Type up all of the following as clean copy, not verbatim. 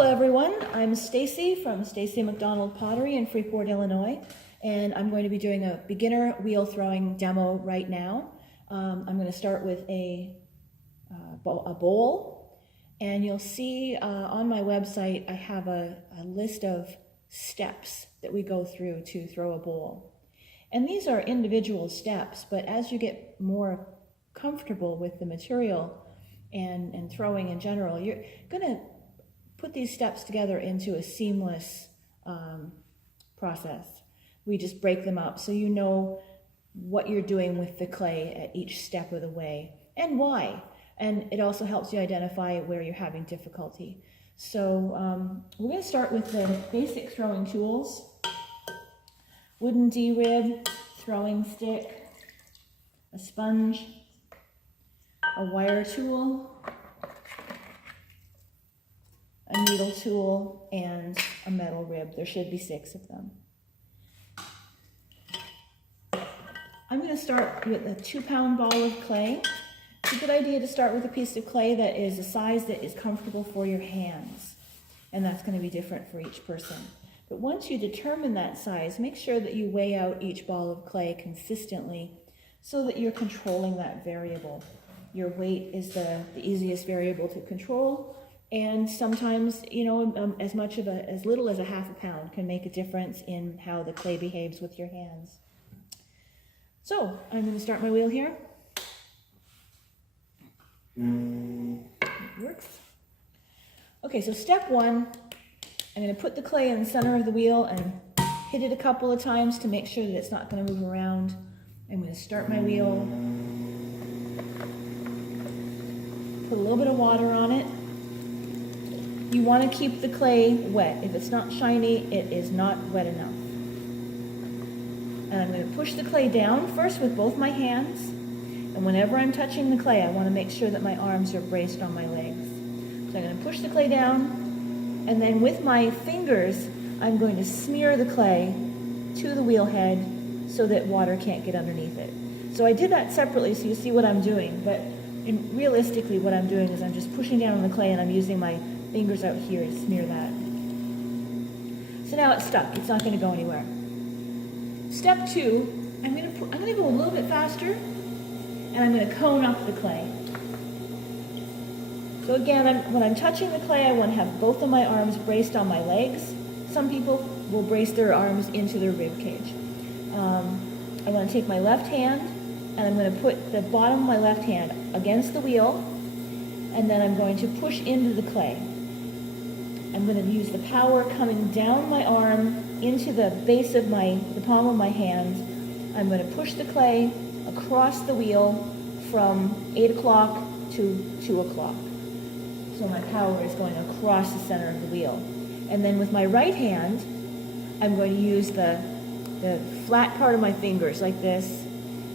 Hello everyone, I'm Stacy from Stacy McDonald Pottery in Freeport, Illinois, and I'm going to be doing a beginner wheel throwing demo right now. I'm going to start with a bowl, and you'll see on my website I have a list of steps that we go through to throw a bowl. And these are individual steps, but as you get more comfortable with the material and throwing in general, you're going to put these steps together into a seamless process. We just break them up so you know what you're doing with the clay at each step of the way and why. And it also helps you identify where you're having difficulty. So we're going to start with the basic throwing tools. Wooden D-rib, throwing stick, a sponge, a wire tool, a needle tool, and a metal rib. There should be 6 of them. I'm going to start with a 2-pound ball of clay. It's a good idea to start with a piece of clay that is a size that is comfortable for your hands. And that's going to be different for each person. But once you determine that size, make sure that you weigh out each ball of clay consistently so that you're controlling that variable. Your weight is the easiest variable to control. And sometimes, you know, as little as a half a pound can make a difference in how the clay behaves with your hands. So I'm going to start my wheel here. It works. Okay, so step 1, I'm going to put the clay in the center of the wheel and hit it a couple of times to make sure that it's not going to move around. I'm going to start my wheel, put a little bit of water on it. You want to keep the clay wet. If it's not shiny, it is not wet enough. And I'm going to push the clay down first with both my hands. And whenever I'm touching the clay, I want to make sure that my arms are braced on my legs. So I'm going to push the clay down, and then with my fingers, I'm going to smear the clay to the wheel head so that water can't get underneath it. So I did that separately so you see what I'm doing, but realistically what I'm doing is I'm just pushing down on the clay and I'm using my fingers out here to smear that. So now it's stuck. It's not going to go anywhere. Step 2, I'm going to go a little bit faster, and I'm going to cone up the clay. So again, when I'm touching the clay, I want to have both of my arms braced on my legs. Some people will brace their arms into their rib cage. I'm going to take my left hand, and I'm going to put the bottom of my left hand against the wheel, and then I'm going to push into the clay. I'm going to use the power coming down my arm into the base of the palm of my hand. I'm going to push the clay across the wheel from 8 o'clock to 2 o'clock. So my power is going across the center of the wheel. And then with my right hand, I'm going to use the flat part of my fingers like this,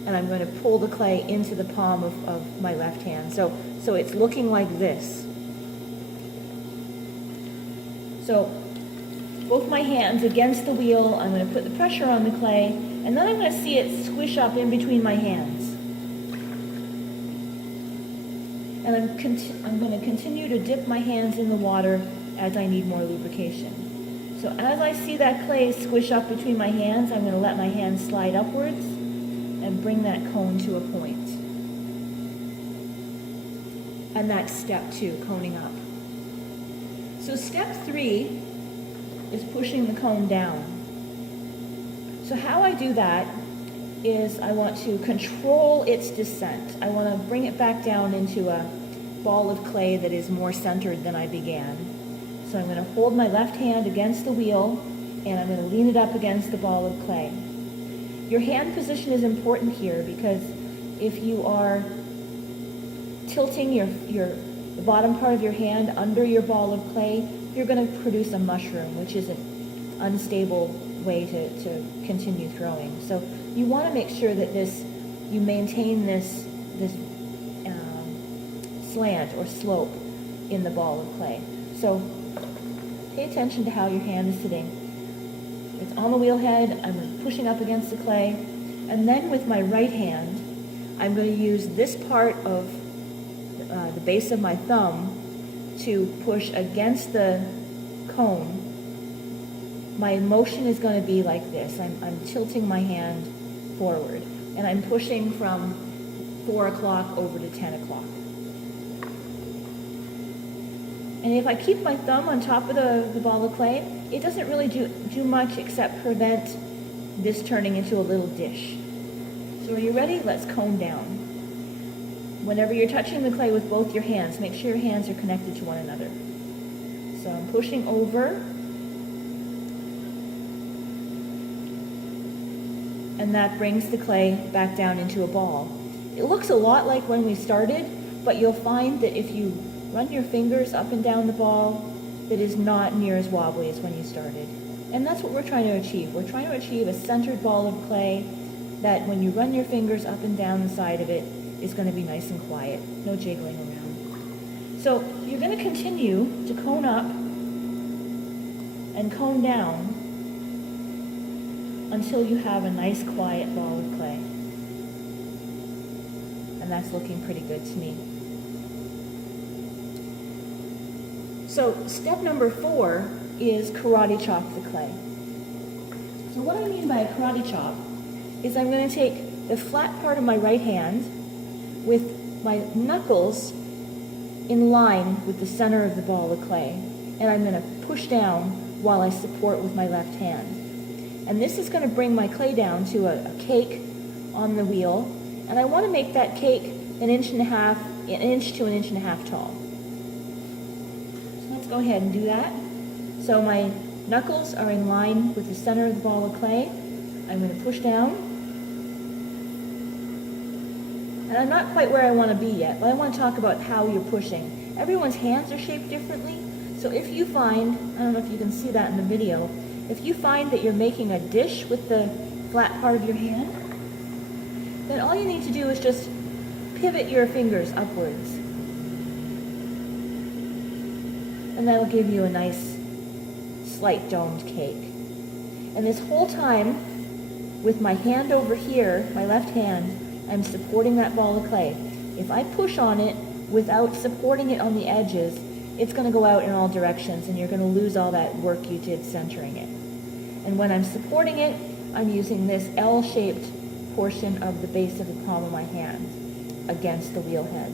and I'm going to pull the clay into the palm of my left hand. So it's looking like this. So both my hands against the wheel, I'm going to put the pressure on the clay, and then I'm going to see it squish up in between my hands. And I'm going to continue to dip my hands in the water as I need more lubrication. So as I see that clay squish up between my hands, I'm going to let my hands slide upwards and bring that cone to a point. And that's step 2, coning up. So step 3 is pushing the cone down. So how I do that is I want to control its descent. I want to bring it back down into a ball of clay that is more centered than I began. So I'm going to hold my left hand against the wheel, and I'm going to lean it up against the ball of clay. Your hand position is important here because if you are tilting the bottom part of your hand under your ball of clay, you're going to produce a mushroom, which is an unstable way to continue throwing. So you want to make sure that you maintain this slant or slope in the ball of clay. So pay attention to how your hand is sitting. It's on the wheel head, I'm pushing up against the clay, and then with my right hand, I'm going to use this part of the base of my thumb to push against the cone, my motion is going to be like this. I'm tilting my hand forward, and I'm pushing from 4 o'clock over to 10 o'clock. And if I keep my thumb on top of the ball of clay, it doesn't really do much except prevent this turning into a little dish. So are you ready? Let's cone down. Whenever you're touching the clay with both your hands, make sure your hands are connected to one another. So I'm pushing over, and that brings the clay back down into a ball. It looks a lot like when we started, but you'll find that if you run your fingers up and down the ball, that is not near as wobbly as when you started. And that's what we're trying to achieve. We're trying to achieve a centered ball of clay that when you run your fingers up and down the side of it, is going to be nice and quiet, no jiggling around. So you're going to continue to cone up and cone down until you have a nice quiet ball of clay. And that's looking pretty good to me. So step number 4 is karate chop the clay. So what I mean by a karate chop is I'm going to take the flat part of my right hand with my knuckles in line with the center of the ball of clay, and I'm going to push down while I support with my left hand. And this is going to bring my clay down to a cake on the wheel, and I want to make that cake an inch to an inch and a half tall. So let's go ahead and do that. So my knuckles are in line with the center of the ball of clay. I'm going to push down. And I'm not quite where I want to be yet, but I want to talk about how you're pushing. Everyone's hands are shaped differently, so if you find, I don't know if you can see that in the video, if you find that you're making a dish with the flat part of your hand, then all you need to do is just pivot your fingers upwards. And that'll give you a nice, slight domed cake. And this whole time, with my hand over here, my left hand, I'm supporting that ball of clay. If I push on it without supporting it on the edges, it's going to go out in all directions and you're going to lose all that work you did centering it. And when I'm supporting it, I'm using this L-shaped portion of the base of the palm of my hand against the wheel head.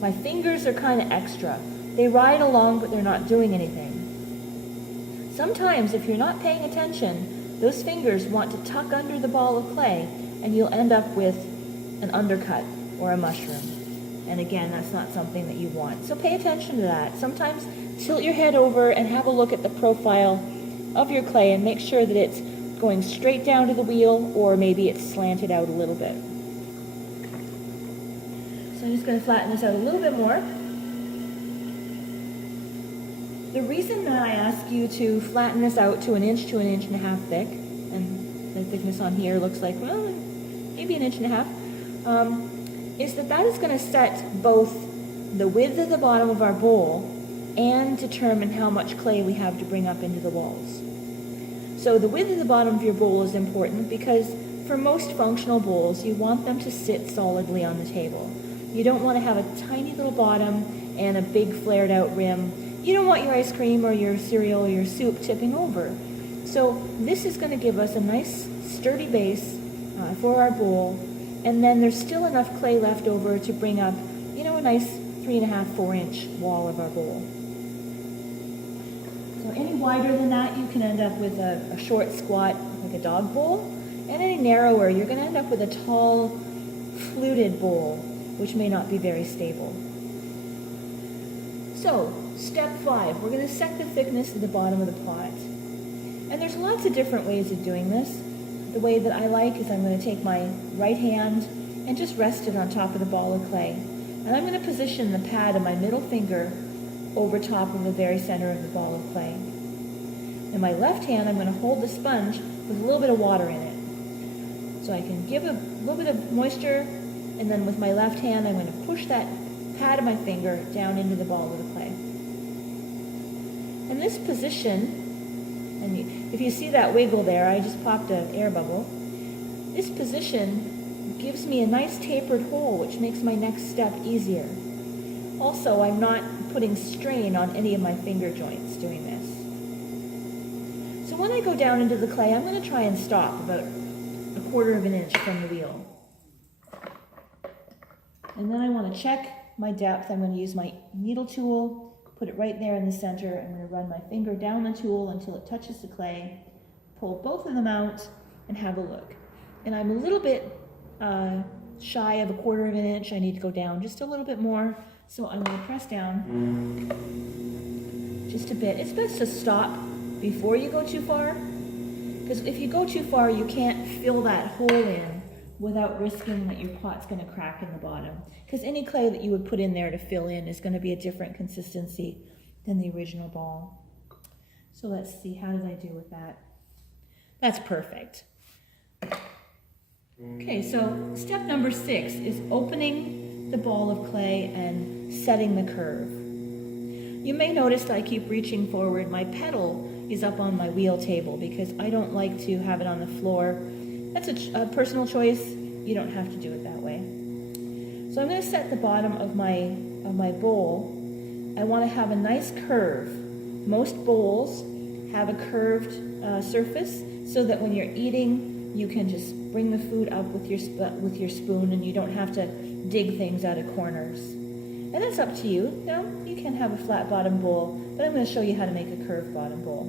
My fingers are kind of extra. They ride along, but they're not doing anything. Sometimes, if you're not paying attention, those fingers want to tuck under the ball of clay, and you'll end up with an undercut or a mushroom. And again, that's not something that you want. So pay attention to that. Sometimes tilt your head over and have a look at the profile of your clay and make sure that it's going straight down to the wheel, or maybe it's slanted out a little bit. So I'm just going to flatten this out a little bit more. The reason that I ask you to flatten this out to an inch and a half thick, and the thickness on here looks like, well, maybe an inch and a half, is that is going to set both the width of the bottom of our bowl and determine how much clay we have to bring up into the walls. So the width of the bottom of your bowl is important because for most functional bowls, you want them to sit solidly on the table. You don't want to have a tiny little bottom and a big flared out rim. You don't want your ice cream or your cereal or your soup tipping over. So this is going to give us a nice sturdy base for our bowl, and then there's still enough clay left over to bring up, a nice 3.5, 4-inch wall of our bowl. So any wider than that, you can end up with a short, squat, like a dog bowl, and any narrower, you're going to end up with a tall, fluted bowl, which may not be very stable. So, step 5, we're going to set the thickness of the bottom of the pot. And there's lots of different ways of doing this. The way that I like is I'm going to take my right hand and just rest it on top of the ball of clay. And I'm going to position the pad of my middle finger over top of the very center of the ball of clay. In my left hand, I'm going to hold the sponge with a little bit of water in it. So I can give a little bit of moisture, and then with my left hand, I'm going to push that pad of my finger down into the ball of the clay. In this position, and if you see that wiggle there, I just popped an air bubble. This position gives me a nice tapered hole, which makes my next step easier. Also, I'm not putting strain on any of my finger joints doing this. when I go down into the clay, I'm going to try and stop about 1/4 of an inch from the wheel. And then I want to check my depth. I'm going to use my needle tool, put it right there in the center. I'm going to run my finger down the tool until it touches the clay, pull both of them out, and have a look. And I'm a little bit shy of 1/4 of an inch. I need to go down just a little bit more. So I'm going to press down just a bit. It's best to stop before you go too far, because if you go too far, you can't fill that hole in without risking that your pot's going to crack in the bottom. Because any clay that you would put in there to fill in is going to be a different consistency than the original ball. So let's see, how did I do with that? That's perfect. Okay, so step number 6 is opening the ball of clay and setting the curve. You may notice that I keep reaching forward. My pedal is up on my wheel table because I don't like to have it on the floor. That's a personal choice. You don't have to do it that way. So I'm going to set the bottom of my bowl. I want to have a nice curve. Most bowls have a curved surface so that when you're eating, you can just bring the food up with your spoon and you don't have to dig things out of corners. And that's up to you. Now, you can have a flat bottom bowl, but I'm going to show you how to make a curved bottom bowl.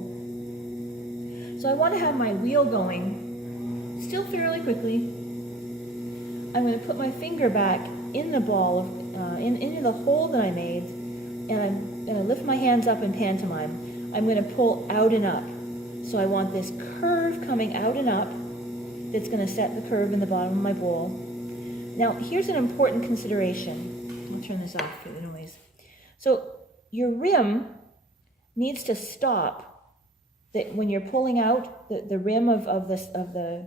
So I want to have my wheel going still fairly quickly. I'm going to put my finger back in the ball, into the hole that I made, and I'm going to lift my hands up in pantomime. I'm going to pull out and up. So I want this curve coming out and up that's going to set the curve in the bottom of my bowl. Now, here's an important consideration. I'll turn this off for the noise. So your rim needs to stop. That when you're pulling out, the rim of the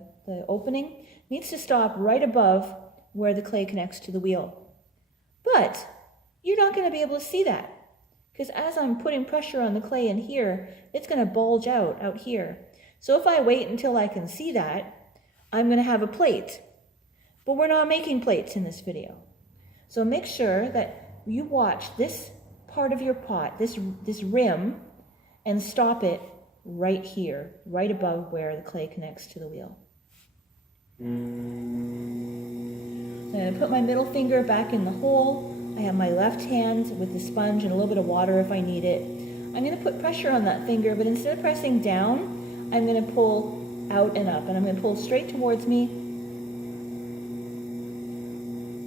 opening needs to stop right above where the clay connects to the wheel. But you're not going to be able to see that, because as I'm putting pressure on the clay in here, it's going to bulge out here. So if I wait until I can see that, I'm going to have a plate. But we're not making plates in this video. So make sure that you watch this part of your pot, this rim, and stop it right here, right above where the clay connects to the wheel. I'm going to put my middle finger back in the hole. I have my left hand with the sponge and a little bit of water if I need it. I'm going to put pressure on that finger, but instead of pressing down, I'm going to pull out and up, and I'm going to pull straight towards me.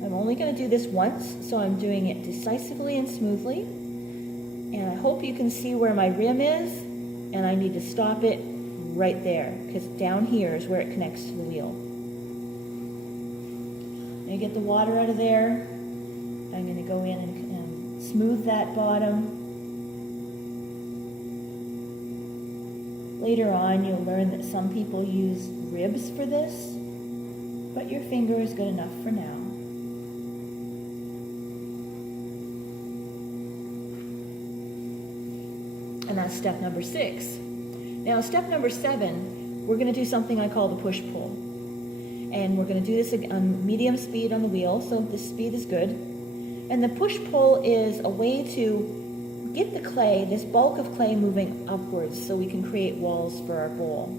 I'm only going to do this once, so I'm doing it decisively and smoothly. And I hope you can see where my rim is, and I need to stop it right there, because down here is where it connects to the wheel. I get the water out of there. I'm going to go in and smooth that bottom. Later on, you'll learn that some people use ribs for this, but your finger is good enough for now. And that's step number 6. Now, step number 7, we're going to do something I call the push-pull. And we're going to do this on medium speed on the wheel, so the speed is good. And the push-pull is a way to get the clay, this bulk of clay, moving upwards so we can create walls for our bowl.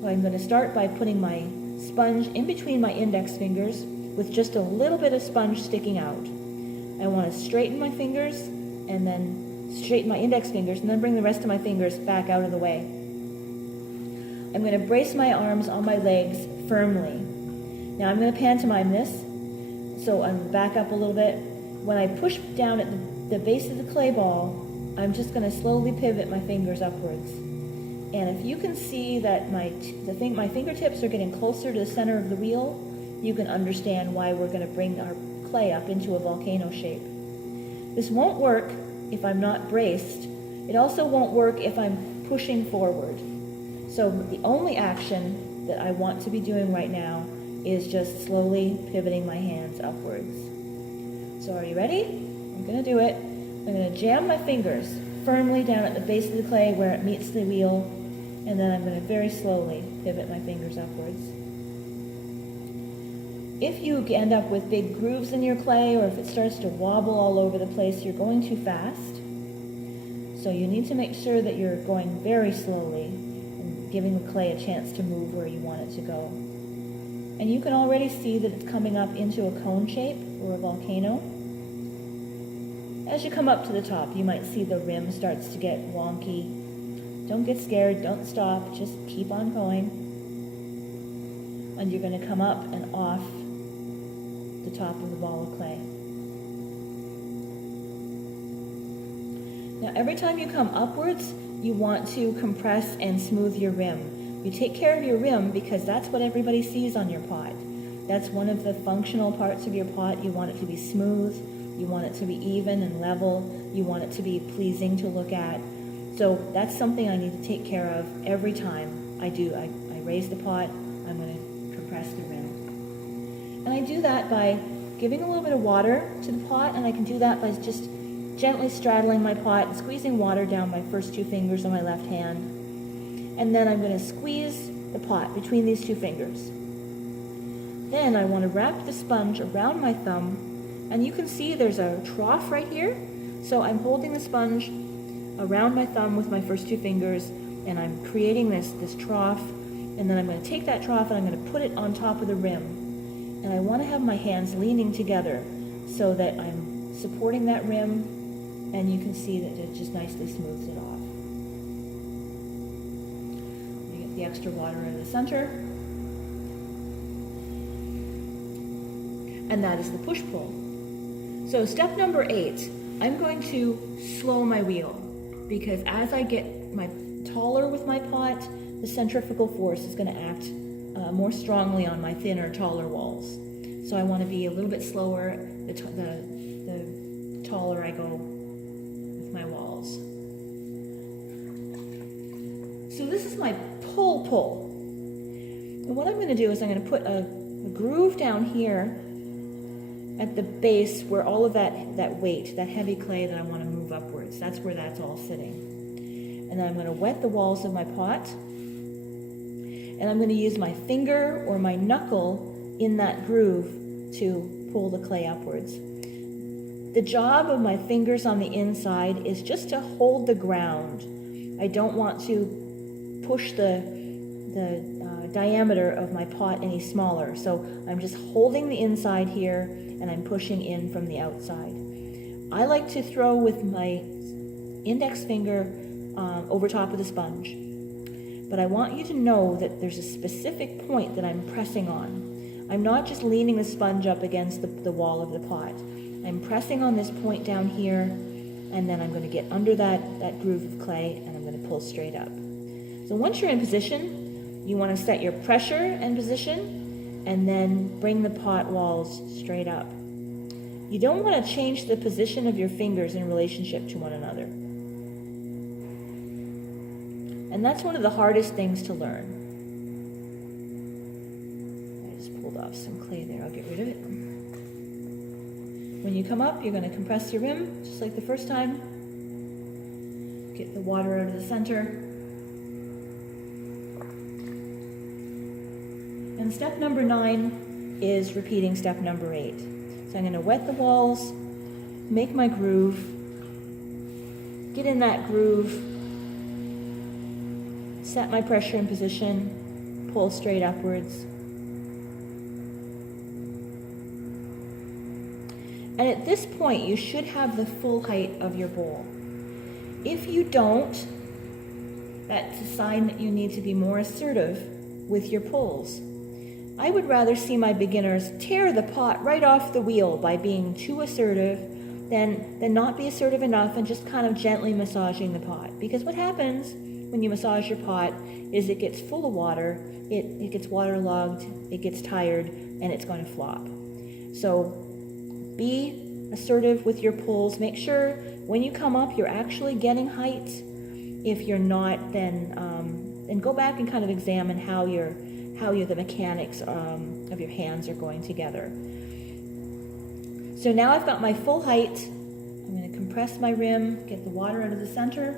So I'm going to start by putting my sponge in between my index fingers with just a little bit of sponge sticking out. I want to straighten my fingers and then straighten my index fingers and then bring the rest of my fingers back out of the way. I'm going to brace my arms on my legs firmly. Now I'm going to pantomime this. So I'm back up a little bit. When I push down at the base of the clay ball, I'm just going to slowly pivot my fingers upwards. And if you can see that my fingertips are getting closer to the center of the wheel, you can understand why we're going to bring our clay up into a volcano shape. This won't work if I'm not braced. It also won't work if I'm pushing forward. So the only action that I want to be doing right now is just slowly pivoting my hands upwards. So are you ready? I'm going to do it. I'm going to jam my fingers firmly down at the base of the clay where it meets the wheel, and then I'm going to very slowly pivot my fingers upwards. If you end up with big grooves in your clay, or if it starts to wobble all over the place, you're going too fast. So you need to make sure that you're going very slowly giving the clay a chance to move where you want it to go. And you can already see that it's coming up into a cone shape or a volcano. As you come up to the top, you might see the rim starts to get wonky. Don't get scared, don't stop, just keep on going. And you're going to come up and off the top of the ball of clay. Now every time you come upwards, you want to compress and smooth your rim. You take care of your rim because that's what everybody sees on your pot. That's one of the functional parts of your pot. You want it to be smooth, you want it to be even and level, you want it to be pleasing to look at. So that's something I need to take care of every time I raise the pot, I'm going to compress the rim. And I do that by giving a little bit of water to the pot, and I can do that by just gently straddling my pot and squeezing water down my first two fingers on my left hand. And then I'm going to squeeze the pot between these two fingers. Then I want to wrap the sponge around my thumb, and you can see there's a trough right here. So I'm holding the sponge around my thumb with my first two fingers, and I'm creating this trough, and then I'm going to take that trough and I'm going to put it on top of the rim. And I want to have my hands leaning together so that I'm supporting that rim, and you can see that it just nicely smooths it off. You get the extra water in the center. And that is the push-pull. So step number 8, I'm going to slow my wheel, because as I get taller with my pot, the centrifugal force is going to act more strongly on my thinner, taller walls. So I want to be a little bit slower the taller I go with my walls. So this is my pull. And what I'm going to do is I'm going to put a groove down here at the base where all of that weight, that heavy clay that I want to move upwards, that's where that's all sitting. And then I'm going to wet the walls of my pot, and I'm going to use my finger or my knuckle in that groove to pull the clay upwards. The job of my fingers on the inside is just to hold the ground. I don't want to push the diameter of my pot any smaller. So I'm just holding the inside here, and I'm pushing in from the outside. I like to throw with my index finger over top of the sponge. But I want you to know that there's a specific point that I'm pressing on. I'm not just leaning the sponge up against the wall of the pot. I'm pressing on this point down here, and then I'm going to get under that groove of clay, and I'm going to pull straight up. So once you're in position, you want to set your pressure and position, and then bring the pot walls straight up. You don't want to change the position of your fingers in relationship to one another. And that's one of the hardest things to learn. I just pulled off some clay there. I'll get rid of it. When you come up, you're going to compress your rim, just like the first time. Get the water out of the center. And step number 9 is repeating step number 8. So I'm going to wet the walls, make my groove, get in that groove, set my pressure in position, pull straight upwards. And at this point, you should have the full height of your bowl. If you don't, that's a sign that you need to be more assertive with your pulls. I would rather see my beginners tear the pot right off the wheel by being too assertive than not be assertive enough and just kind of gently massaging the pot. Because what happens when you massage your pot is it gets full of water, it gets waterlogged, it gets tired, and it's going to flop. So be assertive with your pulls. Make sure when you come up you're actually getting height. If you're not, then go back and kind of examine how the mechanics of your hands are going together. So now I've got my full height. I'm going to compress my rim, get the water out of the center.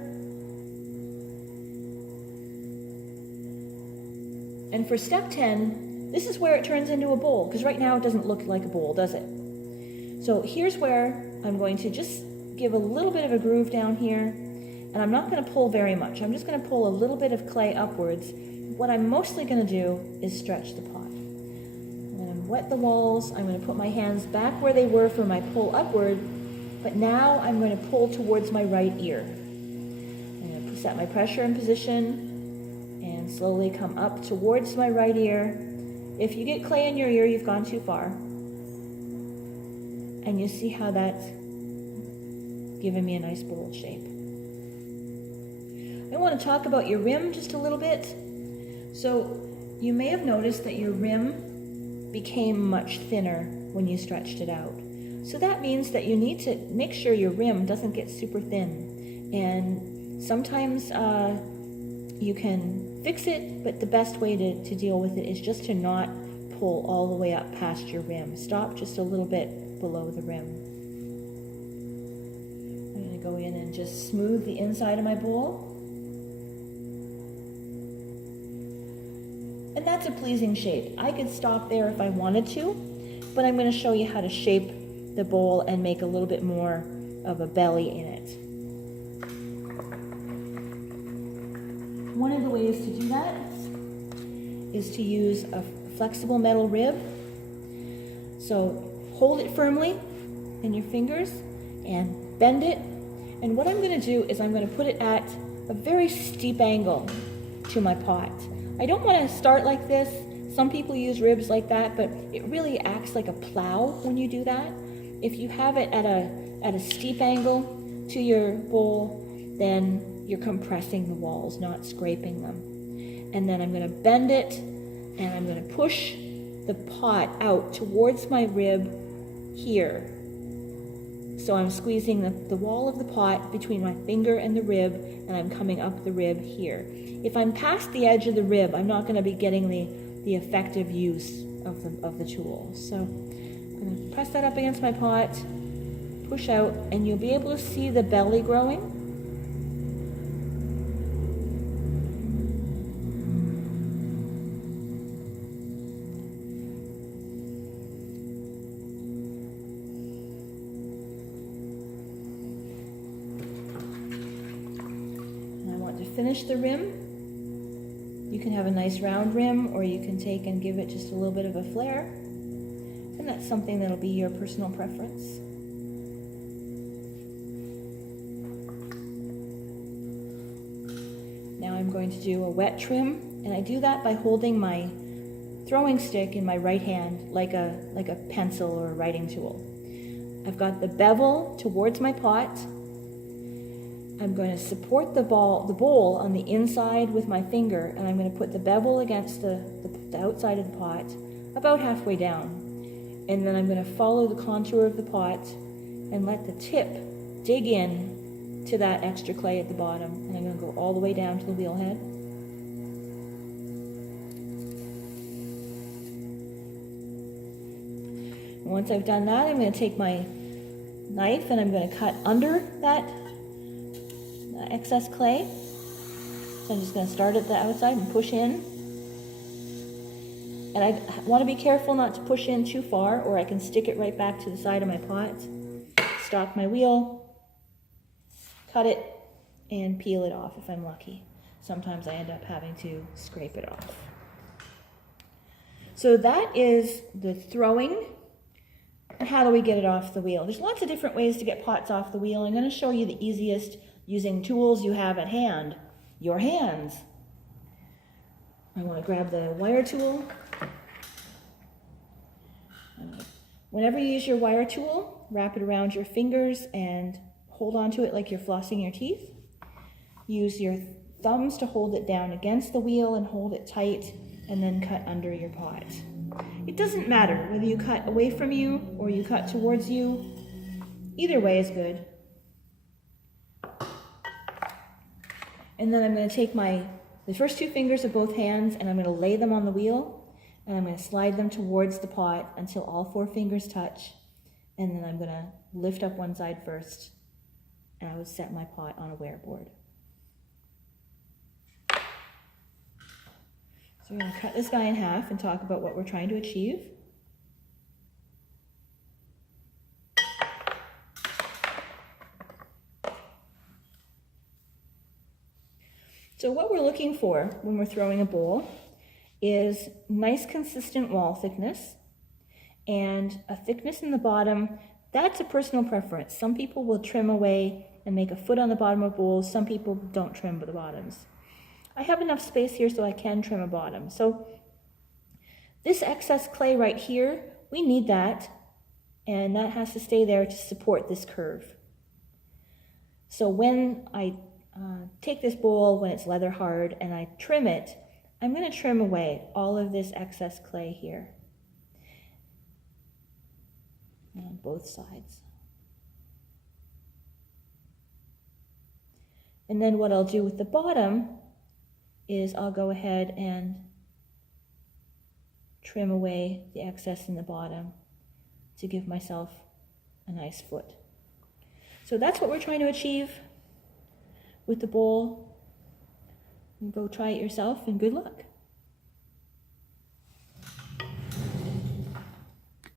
And for step 10, this is where it turns into a bowl, because right now it doesn't look like a bowl, does it? So here's where I'm going to just give a little bit of a groove down here, And I'm not going to pull very much. I'm just going to pull a little bit of clay upwards. What I'm mostly going to do is stretch the pot. I'm going to wet the walls. I'm going to put my hands back where they were for my pull upward, but now I'm going to pull towards my right ear. I'm going to set my pressure in position and slowly come up towards my right ear. If you get clay in your ear, you've gone too far. And you see how that's giving me a nice bold shape. I want to talk about your rim just a little bit. So you may have noticed that your rim became much thinner when you stretched it out. So that means that you need to make sure your rim doesn't get super thin. And sometimes you can fix it, but the best way to deal with it is just to not pull all the way up past your rim. Stop just a little bit below the rim. I'm going to go in and just smooth the inside of my bowl. And that's a pleasing shape. I could stop there if I wanted to, but I'm going to show you how to shape the bowl and make a little bit more of a belly in it. One of the ways to do that is to use a flexible metal rib. So hold it firmly in your fingers and bend it. And what I'm going to do is I'm going to put it at a very steep angle to my pot. I don't want to start like this. Some people use ribs like that, but it really acts like a plow when you do that. If you have it at a steep angle to your bowl, then you're compressing the walls, not scraping them. And then I'm going to bend it, and I'm going to push the pot out towards my rib here. So I'm squeezing the wall of the pot between my finger and the rib, and I'm coming up the rib here. If I'm past the edge of the rib, I'm not going to be getting the effective use of the tool. So I'm going to press that up against my pot, push out, and you'll be able to see the belly growing. Finish the rim. You can have a nice round rim, or you can take and give it just a little bit of a flare, and that's something that'll be your personal preference. Now I'm going to do a wet trim, and I do that by holding my throwing stick in my right hand like a pencil or a writing tool. I've got the bevel towards my pot. I'm going to support the bowl on the inside with my finger, and I'm going to put the bevel against the outside of the pot about halfway down. And then I'm going to follow the contour of the pot and let the tip dig in to that extra clay at the bottom. And I'm going to go all the way down to the wheel head. And once I've done that, I'm going to take my knife and I'm going to cut under that excess clay. So I'm just going to start at the outside and push in. And I want to be careful not to push in too far, or I can stick it right back to the side of my pot. Stop my wheel, cut it, and peel it off if I'm lucky. Sometimes I end up having to scrape it off. So that is the throwing. And how do we get it off the wheel? There's lots of different ways to get pots off the wheel. I'm going to show you the easiest using tools you have at hand, your hands. I want to grab the wire tool. Whenever you use your wire tool, wrap it around your fingers and hold onto it like you're flossing your teeth. Use your thumbs to hold it down against the wheel and hold it tight, and then cut under your pot. It doesn't matter whether you cut away from you or you cut towards you. Either way is good. And then I'm going to take the first two fingers of both hands and I'm going to lay them on the wheel, and I'm going to slide them towards the pot until all four fingers touch, and then I'm going to lift up one side first, and I would set my pot on a ware board. So we're going to cut this guy in half and talk about what we're trying to achieve. So what we're looking for when we're throwing a bowl is nice consistent wall thickness and a thickness in the bottom. That's a personal preference. Some people will trim away and make a foot on the bottom of bowls. Some people don't trim the bottoms. I have enough space here so I can trim a bottom. So this excess clay right here, we need that, and that has to stay there to support this curve. So when I take this bowl, when it's leather hard, and I trim it, I'm going to trim away all of this excess clay here on both sides. And then what I'll do with the bottom is I'll go ahead and trim away the excess in the bottom to give myself a nice foot. So that's what we're trying to achieve with the bowl. Go try it yourself, and good luck.